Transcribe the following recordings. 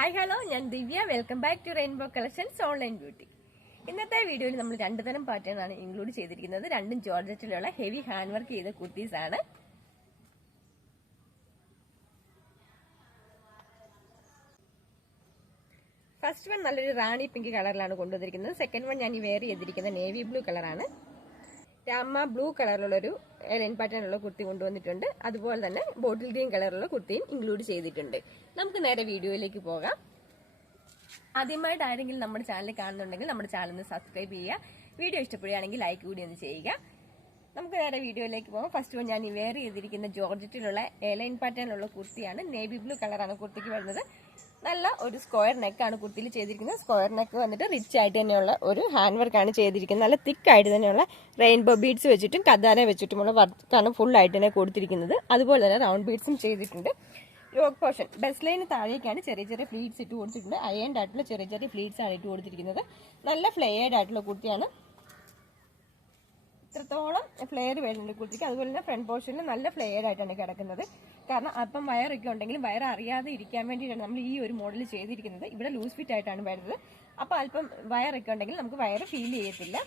Hi hello ഞാൻ Divya. Welcome back to rainbow collections online beauty ഇന്നത്തെ വീഡിയോയിൽ നമ്മൾ രണ്ട് തരം പാറ്റേൺ ആണ് ഇൻക്ലൂഡ് ചെയ്തിരിക്കുന്നത്. രണ്ടും ജോർജറ്റിലുള്ള ഹെവി ഹാൻഡ് വർക്ക് ചെയ്ത കുർത്തീസ് ആണ്. ഫസ്റ്റ് വൺ നല്ലൊരു റാണി പിങ്ക് കളറിലാണ് കൊണ്ടുവന്നിരിക്കുന്നത്. സെക്കൻഡ് വൺ ഞാൻ ഈ വെയർ ചെയ്തിരിക്കുന്നത് നേവി ബ്ലൂ കളറാണ് രാമ ബ്ലൂ കളറിലുള്ളൊരു ലൈൻ പാറ്റേണുള്ള കുർത്തി കൊണ്ടുവന്നിട്ടുണ്ട്. അതുപോലെ തന്നെ ബോട്ടിൽ ഗ്രീൻ കളറിലുള്ള കുർത്തിയും ഇൻക്ലൂഡ് ചെയ്തിട്ടുണ്ട്. നമുക്ക് നേരെ വീഡിയോയിലേക്ക് പോകാം. ആദ്യമായിട്ട് ആരെങ്കിലും നമ്മുടെ ചാനൽ കാണുന്നുണ്ടെങ്കിൽ നമ്മുടെ ചാനൽ ഒന്ന് സബ്സ്ക്രൈബ് ചെയ്യുക. വീഡിയോ ഇഷ്ടപ്പെടുകയാണെങ്കിൽ ലൈക്ക് കൂടി ഒന്ന് ചെയ്യുക. നമുക്ക് നേരെ വീഡിയോയിലേക്ക് പോകാം. ഫസ്റ്റ് വൺ ഞാൻ വെയർ ചെയ്തിരിക്കുന്ന ജോർജറ്റിലുള്ള എലൈൻ പാറ്റേണിലുള്ള കുർത്തിയാണ്. നേവി ബ്ലൂ കളറാണ് കുർത്തിക്ക് വരുന്നത്. നല്ല ഒരു സ്ക്വയർ നെക്കാണ് കുർത്തിയിൽ ചെയ്തിരിക്കുന്നത്. സ്ക്വയർ നെക്ക് വന്നിട്ട് റിച്ച് ആയിട്ട് തന്നെയുള്ള ഒരു ഹാൻഡ് വർക്കാണ് ചെയ്തിരിക്കുന്നത്. നല്ല തിക്ക് ആയിട്ട് തന്നെയുള്ള റെയിൻബോ ബീഡ്സ് വെച്ചിട്ടും കഥാന വെച്ചിട്ടുമുള്ള വർക്കാണ് ഫുൾ ആയിട്ട് തന്നെ കൊടുത്തിരിക്കുന്നത്. അതുപോലെ തന്നെ റൗണ്ട് ബീഡ്സും ചെയ്തിട്ടുണ്ട്. യോഗ പോർഷൻ ബെസ്റ്റ് ലൈന് താഴേക്കാണ് ചെറിയ ചെറിയ ഫ്ലീറ്റ്സ് ഇട്ട് കൊടുത്തിട്ടുണ്ട്. അയേൻഡ് ആയിട്ടുള്ള ചെറിയ ചെറിയ ഫ്ലീറ്റ്സ് ആണ് ഇട്ട് കൊടുത്തിരിക്കുന്നത്. നല്ല ഫ്ലെയേഡ് ആയിട്ടുള്ള കുർത്തിയാണ് ഇത്രത്തോളം ഫ്ലെയർ വരുന്നുണ്ട് കുർത്തിക്ക് അതുപോലെ തന്നെ ഫ്രണ്ട് പോർഷനിൽ നല്ല ഫ്ലെയർഡ് ആയിട്ടാണ് കിടക്കുന്നത്. കാരണം അപ്പം വയറൊക്കെ ഉണ്ടെങ്കിലും വയർ അറിയാതെ ഇരിക്കാൻ വേണ്ടിയിട്ടാണ് നമ്മൾ ഈ ഒരു മോഡൽ ചെയ്തിരിക്കുന്നത്. ഇവിടെ ലൂസ് ഫിറ്റ് ആയിട്ടാണ് വരുന്നത്. അപ്പോൾ അല്പം വയറൊക്കെ ഉണ്ടെങ്കിൽ നമുക്ക് വയർ ഫീൽ ചെയ്യത്തില്ല.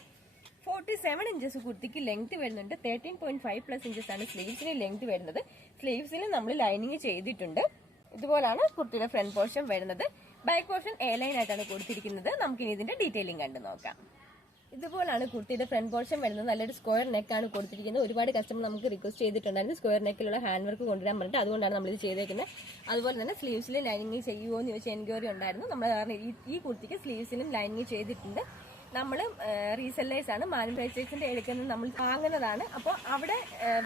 ഫോർട്ടി സെവൻ ഇഞ്ചസ് കുർത്തിക്ക് ലെങ്ത് വരുന്നുണ്ട്. Thirteen point five plus inches ആണ് സ്ലീവ്സിന് ലെങ്ത് വരുന്നത്. സ്ലീവ്സിൽ നമ്മൾ ലൈനിങ് ചെയ്തിട്ടുണ്ട്. ഇതുപോലാണ് കുർത്തിയുടെ ഫ്രണ്ട് പോർഷൻ വരുന്നത്. ബാക്ക് പോർഷൻ എ ലൈൻ ആയിട്ടാണ് കൊടുത്തിരിക്കുന്നത്. നമുക്കിനി ഇതിന്റെ ഡീറ്റെയിലിംഗ് കണ്ടു നോക്കാം. ഇതുപോലാണ് കുർത്തിയുടെ ഫ്രണ്ട് പോർഷൻ വരുന്നത്. നല്ലൊരു സ്ക്വയർ നെക്കാണ് കൊടുത്തിരിക്കുന്നത്. ഒരുപാട് കസ്റ്റമർ നമുക്ക് റിക്വസ്റ്റ് ചെയ്തിട്ടുണ്ടായിരുന്നു. സ്ക്വയർ നെക്കിലുള്ള ഹാൻഡ് വർക്ക് കൊണ്ടുവരാൻ പറഞ്ഞിട്ട് അതുകൊണ്ടാണ് നമ്മൾ ഇത് ചെയ്തേക്കുന്നത്. അതുപോലെ തന്നെ സ്ലീവ്സിൽ ലൈനിങ് ചെയ്യുമോ എന്ന് ചോദിച്ചാൽ എൻക്വയറി ഉണ്ടായിരുന്നു. നമ്മൾ കാരണം ഈ കുർത്തിക്ക് സ്ലീവ്സിലും ലൈനിങ് ചെയ്തിട്ടുണ്ട്. നമ്മൾ റീസെല്ലേഴ്സ് ആണ്. മാനുഫാക്ചേഴ്സിന്റെ എടുക്കുന്നത് നമ്മൾ വാങ്ങുന്നതാണ്. അപ്പോൾ അവിടെ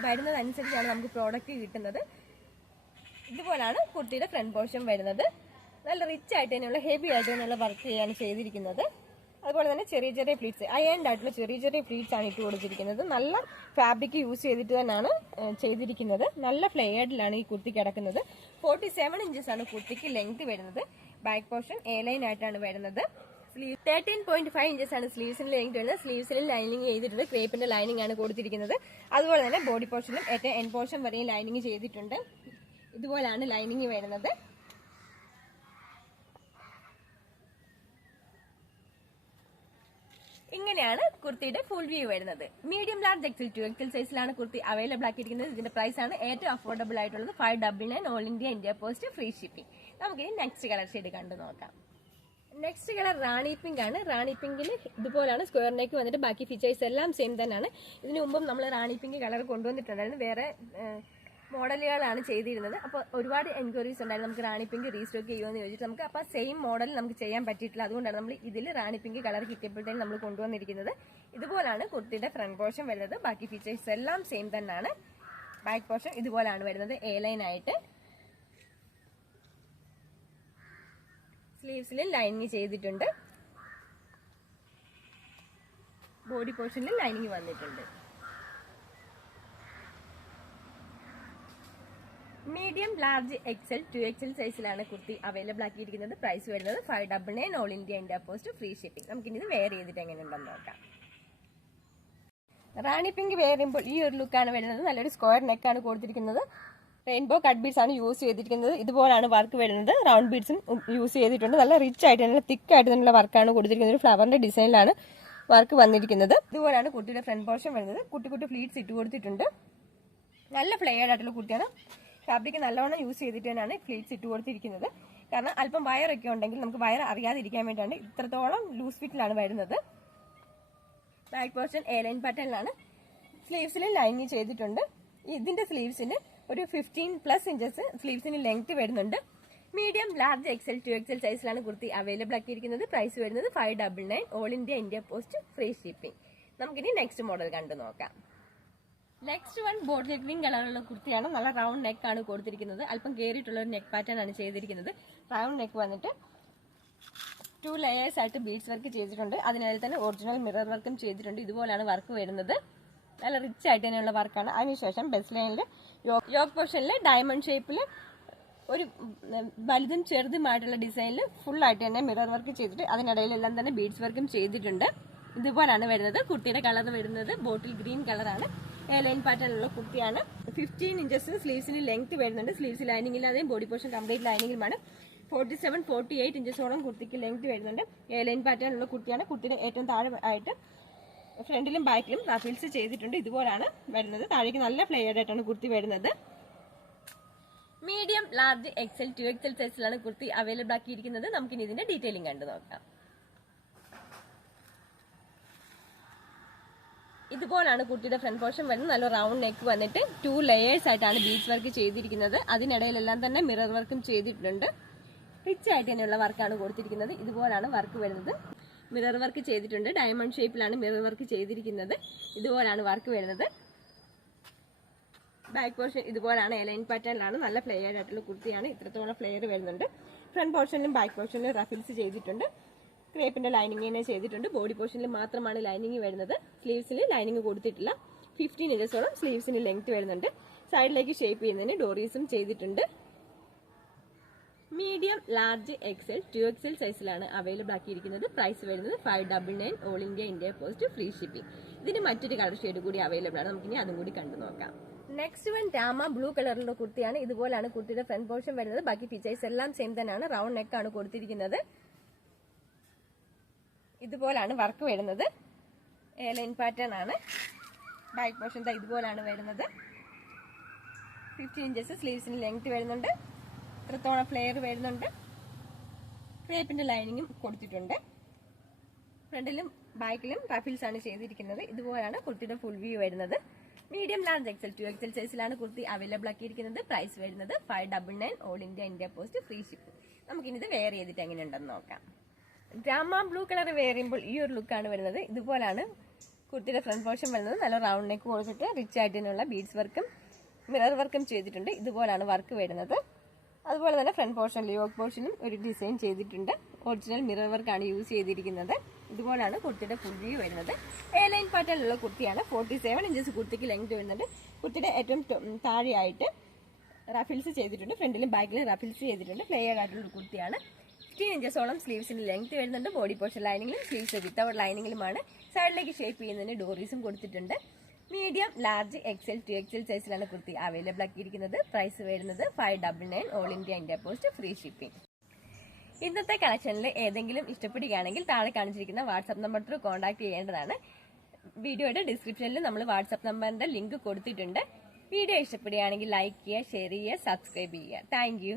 വരുന്നതനുസരിച്ചാണ് നമുക്ക് പ്രോഡക്റ്റ് കിട്ടുന്നത്. ഇതുപോലാണ് കുർത്തിയുടെ ഫ്രണ്ട് പോർഷൻ വരുന്നത്. നല്ല റിച്ച് ആയിട്ട് തന്നെയുള്ള ഹെവി ആയിട്ട് തന്നെയുള്ള വർക്ക് ചെയ്യാണ് ചെയ്തിരിക്കുന്നത്. അതുപോലെ തന്നെ ചെറിയ ചെറിയ പ്ലീറ്റ്സ് അയൻഡ് ആയിട്ടുള്ള ചെറിയ ചെറിയ പ്ലീറ്റ്സ് ആണ് ഇട്ട് കൊടുത്തിരിക്കുന്നത്. നല്ല ഫാബ്രിക് യൂസ് ചെയ്തിട്ട് തന്നെയാണ് ചെയ്തിരിക്കുന്നത്. നല്ല ഫ്ലെയർഡിലാണ് ഈ കുർത്തി കിടക്കുന്നത്. ഫോർട്ടി സെവൻ ഇഞ്ചസ് ആണ് കുർത്തിക്ക് ലെങ്ത് വരുന്നത്. ബാക്ക് പോർഷൻ എ ലൈൻ ആയിട്ടാണ് വരുന്നത്. Sleeve thirteen point five inches ആണ് സ്ലീവ്സിന് ലെങ്ത് വരുന്നത്. സ്ലീവ്സിൽ ലൈനിങ് ചെയ്തിട്ടുണ്ട്. ക്രേപ്പിന്റെ ലൈനിങ് ആണ് കൊടുത്തിരിക്കുന്നത്. അതുപോലെ തന്നെ ബോഡി പോർഷനും ഏറ്റവും എൻ പോർഷൻ വരെയും ലൈനിങ് ചെയ്തിട്ടുണ്ട്. ഇതുപോലാണ് ലൈനിങ് വരുന്നത്. ഇങ്ങനെയാണ് കുർത്തിയുടെ ഫുൾ വ്യൂ വരുന്നത്. Medium large XL two XL സൈസിലാണ് കുർത്തി അവൈലബിൾ ആക്കിയിരിക്കുന്നത്. ഇതിന്റെ പ്രൈസ് ആണ് ഏറ്റവും അഫോർഡബിൾ ആയിട്ടുള്ളത് five double nine all India India post free shipping നമുക്കിനി നെക്സ്റ്റ് കളർ ഷെയ്ഡ് കണ്ടു നോക്കാം. നെക്സ്റ്റ് കളർ റാണി പിങ്ക് ആണ്. റാണി പിങ്കിന് ഇതുപോലാണ് സ്ക്വയർ നെക്ക് വന്നിട്ട് ബാക്കി ഫീച്ചേഴ്സ് എല്ലാം സെയിം തന്നെയാണ്. ഇതിനു മുമ്പും നമ്മൾ റാണി പിങ്ക് കളർ കൊണ്ടുവന്നിട്ടുണ്ടായിരുന്നു. വേറെ മോഡലുകളാണ് ചെയ്തിരുന്നത്. അപ്പോൾ ഒരുപാട് എൻക്വയറീസ് ഉണ്ടായിരുന്നു. നമുക്ക് റാണി പിങ്ക് റീസ്റ്റോക്ക് ചെയ്യുമെന്ന് ചോദിച്ചിട്ട് നമുക്ക് അപ്പോൾ സെയിം മോഡൽ നമുക്ക് ചെയ്യാൻ പറ്റിയിട്ടില്ല. അതുകൊണ്ടാണ് നമ്മൾ ഇതിൽ റാണി പിങ്ക് കളർ കിട്ടിയപ്പോഴത്തേക്കും നമ്മൾ കൊണ്ടുവന്നിരിക്കുന്നത്. ഇതുപോലാണ് കുർത്തിയുടെ ഫ്രണ്ട് പോർഷൻ വരുന്നത്. ബാക്കി ഫീച്ചേഴ്സ് എല്ലാം സെയിം തന്നെയാണ്. ബാക്ക് പോർഷൻ ഇതുപോലാണ് വരുന്നത്. എ ലൈൻ ആയിട്ട്. സ്ലീവ്സിൽ ലൈനിങ് ചെയ്തിട്ടുണ്ട്. ബോഡി പോർഷനിൽ ലൈനിങ് വന്നിട്ടുണ്ട്. Medium large XL two XL സൈസിലാണ് കുർത്തി അവൈലബിൾ ആക്കിയിരിക്കുന്നത്. പ്രൈസ് വരുന്നത് five double nine all India India post free shipping നമുക്കിനി ഇത് വെയർ ചെയ്തിട്ട് എങ്ങനെയുണ്ടെന്ന് നോക്കാം. റാണി പിങ്ക് ചെയ്യുമ്പോൾ ഈ ഒരു ലുക്കാണ് വരുന്നത്. നല്ലൊരു സ്ക്വയർ നെക്കാണ് കൊടുത്തിരിക്കുന്നത്. റെയിൻബോ കട്ട് ബീഡ്സ് ആണ് യൂസ് ചെയ്തിരിക്കുന്നത്. ഇതുപോലാണ് വർക്ക് വരുന്നത്. റൗണ്ട് ബീഡ്സും യൂസ് ചെയ്തിട്ടുണ്ട്. നല്ല റിച്ച് ആയിട്ട് നല്ല തിക്ക് ആയിട്ട് നല്ല വർക്കാണ് കൊടുത്തിരിക്കുന്നത്. ഒരു ഫ്ലവറിന്റെ ഡിസൈനിലാണ് വർക്ക് വന്നിരിക്കുന്നത്. ഇതുപോലാണ് കുട്ടിയുടെ ഫ്രണ്ട് പോർഷൻ വരുന്നത്. കുട്ടി കുട്ടി ഫ്ലീറ്റ്സ് ഇട്ട് കൊടുത്തിട്ടുണ്ട്. നല്ല ഫ്ലെയർഡ് ആയിട്ടുള്ള കുട്ടിയാണ്. ഫാബ്രിക് നല്ലവണ്ണം യൂസ് ചെയ്തിട്ട് തന്നെയാണ് ഫ്ലീറ്റ്സ് ഇട്ട് കൊടുത്തിരിക്കുന്നത്. കാരണം അല്പം വയറൊക്കെ ഉണ്ടെങ്കിൽ നമുക്ക് വയർ അറിയാതിരിക്കാൻ വേണ്ടിയാണ് ഇത്രത്തോളം ലൂസ് ഫിറ്റിലാണ് വരുന്നത്. ബാക്ക് പോർഷൻ എ ലൈൻ ബട്ടണിലാണ് സ്ലീവ്സിൽ ലൈനിങ് ചെയ്തിട്ടുണ്ട്. ഇതിന്റെ സ്ലീവ്സിന് ഒരു ഫിഫ്റ്റീൻ പ്ലസ് ഇഞ്ചസ് സ്ലീവ്സിന് ലെങ്ത് വരുന്നുണ്ട്. Medium large XL two XL സൈസിലാണ് കുർത്തി അവൈലബിൾ ആക്കിയിരിക്കുന്നത്. പ്രൈസ് വരുന്നത് five double nine all India India post free shipping നമുക്കിനി നെക്സ്റ്റ് മോഡൽ കണ്ടു നോക്കാം. നെക്സ്റ്റ് വൺ ബോട്ടിൽ ഗ്രീൻ കളറുള്ള കുർത്തിയാണ്. നല്ല റൗണ്ട് നെക്ക് ആണ് കൊടുത്തിരിക്കുന്നത്. അല്പം കയറിയിട്ടുള്ള ഒരു നെക്ക് പാറ്റേൺ ആണ് ചെയ്തിരിക്കുന്നത്. റൗണ്ട് നെക്ക് വന്നിട്ട് ടു ലെയേഴ്സ് ആയിട്ട് ബീഡ്സ് വർക്ക് ചെയ്തിട്ടുണ്ട്. അതിനായി തന്നെ ഒറിജിനൽ മിറർ വർക്കും ചെയ്തിട്ടുണ്ട്. ഇതുപോലെയാണ് വർക്ക് വരുന്നത്. നല്ല റിച്ച് ആയിട്ട് തന്നെയുള്ള വർക്കാണ് അതിനുശേഷം ബെസ്റ്റ് ലൈനിൽ യോഗ് പോർഷനിൽ ഡയമണ്ട് ഷേപ്പിൽ ഒരു വലുതും ചെറുതുമായിട്ടുള്ള ഡിസൈനിൽ ഫുൾ ആയിട്ട് തന്നെ മിറർ വർക്ക് ചെയ്തിട്ട് അതിനിടയിലെല്ലാം തന്നെ ബീഡ്സ് വർക്കും ചെയ്തിട്ടുണ്ട്. ഇതുപോലാണ് വരുന്നത്. കുട്ടിയുടെ കളർ വരുന്നത്. ബോട്ടിൽ ഗ്രീൻ കളറാണ് എയർലൈൻ ഉള്ള കുട്ടിയാണ് ഫിഫ്റ്റീൻ ഇഞ്ചസ് സ്ലീവ്സിന് ലെങ്ത് വരുന്നുണ്ട്. സ്ലീവ്സ് ലൈനിങ് ഇല്ലാതെയും ബോഡി പോർഷൻ കംപ്ലീറ്റ് ലൈനിങ്ങുമാണ് ഫോർട്ടി സെവൻ ഫോർട്ടി എയ്റ്റ് ഇഞ്ചസോളം കുർത്തിക്ക് ലെങ്ത് വരുന്നുണ്ട്. എ ലൈൻ പാറ്റേൺ ഉള്ള കുട്ടിയാണ്. കുർത്തിയുടെ ഏറ്റവും താഴെ ആയിട്ട് ഫ്രണ്ടിലും ബാക്കിലും റഫിൽസ് ചെയ്തിട്ടുണ്ട്. ഇതുപോലാണ് വരുന്നത്. താഴേക്ക് നല്ല ഫ്ലെയർഡ് ആയിട്ടാണ് കുർത്തി വരുന്നത്. Medium large XL two XL സൈസിലാണ് കുർത്തി അവൈലബിൾ ആക്കിയിരിക്കുന്നത്. നമുക്കിനി ഇതിന്റെ ഡീറ്റെയിലിംഗ് കണ്ടു നോക്കാം. ഇതുപോലാണ് കുട്ടിയുടെ ഫ്രണ്ട് പോർഷൻ വരുന്നത്. നല്ല റൗണ്ട് നെക്ക് വന്നിട്ട് ടു ലെയേഴ്സ് ആയിട്ടാണ് ബീച്ച് വർക്ക് ചെയ്തിരിക്കുന്നത്. അതിനിടയിലെല്ലാം തന്നെ മിറർ വർക്കും ചെയ്തിട്ടുണ്ട്. റിച്ച് ആയിട്ട് തന്നെയുള്ള വർക്കാണ് കൊടുത്തിരിക്കുന്നത്. ഇതുപോലാണ് വർക്ക് വരുന്നത്. മിറർ വർക്ക് ചെയ്തിട്ടുണ്ട്. ഡയമണ്ട് ഷേപ്പിലാണ് മിറർ വർക്ക് ചെയ്തിരിക്കുന്നത്. ഇതുപോലാണ് വർക്ക് വരുന്നത്. ബാക്ക് പോർഷൻ ഇതുപോലാണ് എലൈൻ പാറ്റേണിലാണ് നല്ല ഫ്ലെയർ ആയിട്ടുള്ള കുർത്തിയാണ്. ഇത്രത്തോളം ഫ്ലെയർ വരുന്നുണ്ട്. ഫ്രണ്ട് പോർഷനിലും ബാക്ക് പോർഷനിലും റഫിൽസ് ചെയ്തിട്ടുണ്ട്. ക്രേപ്പിന്റെ ലൈനിങ് തന്നെ ചെയ്തിട്ടുണ്ട്. ബോഡി പോർഷനിൽ മാത്രമാണ് ലൈനിങ് വരുന്നത്. സ്ലീവ്സിൽ ലൈനിങ് കൊടുത്തിട്ടില്ല. ഫിഫ്റ്റീൻ ഇഞ്ചസോളം സ്ലീവ്സിന് ലെങ്ത് വരുന്നുണ്ട്. സൈഡിലേക്ക് ഷേപ്പ് ചെയ്യുന്നതിന് ഡോറീസും ചെയ്തിട്ടുണ്ട്. Medium large XL two XL സൈസിലാണ് അവൈലബിൾ ആക്കിയിരിക്കുന്നത്. പ്രൈസ് വരുന്നത് five double nine all India India post free shipping. ഇതിന് മറ്റൊരു കളർ ഷെയ്ഡ് കൂടി അവൈലബിൾ ആണ്. നമുക്കിനി അതും കൂടി കണ്ടു നോക്കാം. നെക്സ്റ്റ് വൺ രാമ ബ്ലൂ കളറിലുള്ള കുർത്തിയാണ്. ഇതുപോലാണ് കുർത്തിയുടെ ഫ്രണ്ട് പോർഷൻ വരുന്നത്. ബാക്കി ഫീച്ചേഴ്സ് എല്ലാം സെയിം തന്നെയാണ്. റൗണ്ട് നെക്ക് ആണ് കൊടുത്തിരിക്കുന്നത്. ഇതുപോലാണ് വർക്ക് വരുന്നത്. ലൈൻ പാറ്റേൺ ആണ്. ബാക്ക് പോർഷൻ ഇതുപോലാണ് വരുന്നത്. ഫിഫ്റ്റീൻ ഇഞ്ചസ് സ്ലീവ്സിന് ലെങ്ത് വരുന്നുണ്ട്. ഇത്രത്തോളം ഫ്ലെയർ വരുന്നുണ്ട്. ക്രേപ്പിന്റെ ലൈനിങ്ങും കൊടുത്തിട്ടുണ്ട്. ഫ്രണ്ടിലും ബാക്കിലും റഫിൽസ് ആണ് ചെയ്തിരിക്കുന്നത്. ഇതുപോലാണ് കുർത്തിയുടെ ഫുൾ വ്യൂ വരുന്നത്. Medium large XL two XL സൈസിലാണ് കുർത്തി അവൈലബിൾ ആക്കിയിരിക്കുന്നത്. പ്രൈസ് വരുന്നത് five double nine all India India post free ship നമുക്കിനിത് wear ചെയ്തിട്ട് എങ്ങനെയുണ്ടെന്ന് നോക്കാം. ഡ്രാമ ബ്ലൂ കളർ വേറിയുമ്പോൾ ഈ ഒരു ലുക്കാണ് വരുന്നത്. ഇതുപോലാണ് കുർത്തിയുടെ ഫ്രണ്ട് പോർഷൻ വരുന്നത്. നല്ല റൗണ്ട് നെക്ക് കൊടുത്തിട്ട് റിച്ച് ആയിട്ടുള്ള ബീഡ്സ് വർക്കും മിറർ വർക്കും ചെയ്തിട്ടുണ്ട്. ഇതുപോലാണ് വർക്ക് വരുന്നത്. അതുപോലെ തന്നെ ഫ്രണ്ട് പോർഷനിൽ യോക്ക് പോർഷനും ഒരു ഡിസൈൻ ചെയ്തിട്ടുണ്ട്. ഒറിജിനൽ മിറർ വർക്കാണ് യൂസ് ചെയ്തിരിക്കുന്നത്. ഇതുപോലാണ് കുർത്തിയുടെ വ്യൂ വരുന്നത്. എ ലൈൻ പാറ്റേണിലുള്ള കുർത്തിയാണ്. ഫോർട്ടി സെവൻ ഇഞ്ചസ് കുർത്തിക്ക് ലെങ്ത് വരുന്നുണ്ട്. കുർത്തിയുടെ ഏറ്റവും താഴെയായിട്ട് റഫിൽസ് ചെയ്തിട്ടുണ്ട്. ഫ്രണ്ടിലും ബാക്കിലും റഫിൽസ് ചെയ്തിട്ടുണ്ട്. ഫ്ലെയർ ആയിട്ടുള്ള കുർത്തിയാണ്. ഫിഫ്റ്റീൻ ഇഞ്ചസോളം സ്ലീവ്സിന് ലെങ്ത് വരുന്നുണ്ട്. ബോഡി പോർഷൻ ലൈനിങ്ങിലും സ്ലീവ്സ് വിത്തൗട്ട് ലൈനിങ്ങിലുമാണ് സൈഡിലേക്ക് ഷേപ്പ് ചെയ്യുന്നതിന് ഡോറീസും കൊടുത്തിട്ടുണ്ട്. Medium large XL two XL സൈസിലാണ് കുർത്തി അവൈലബിൾ ആക്കിയിരിക്കുന്നത്. പ്രൈസ് വരുന്നത് five double nine all India India post free shipping ഇന്നത്തെ കളക്ഷനിൽ ഏതെങ്കിലും ഇഷ്ടപ്പെടുകയാണെങ്കിൽ താഴെ കാണിച്ചിരിക്കുന്ന വാട്സാപ്പ് നമ്പർ ത്രൂ കോൺടാക്ട് ചെയ്യേണ്ടതാണ്. വീഡിയോയുടെ ഡിസ്ക്രിപ്ഷനിൽ നമ്മൾ വാട്സാപ്പ് നമ്പറിന്റെ ലിങ്ക് കൊടുത്തിട്ടുണ്ട്. വീഡിയോ ഇഷ്ടപ്പെടുകയാണെങ്കിൽ ലൈക്ക് ചെയ്യുക ഷെയർ ചെയ്യുക സബ്സ്ക്രൈബ് ചെയ്യുക. താങ്ക്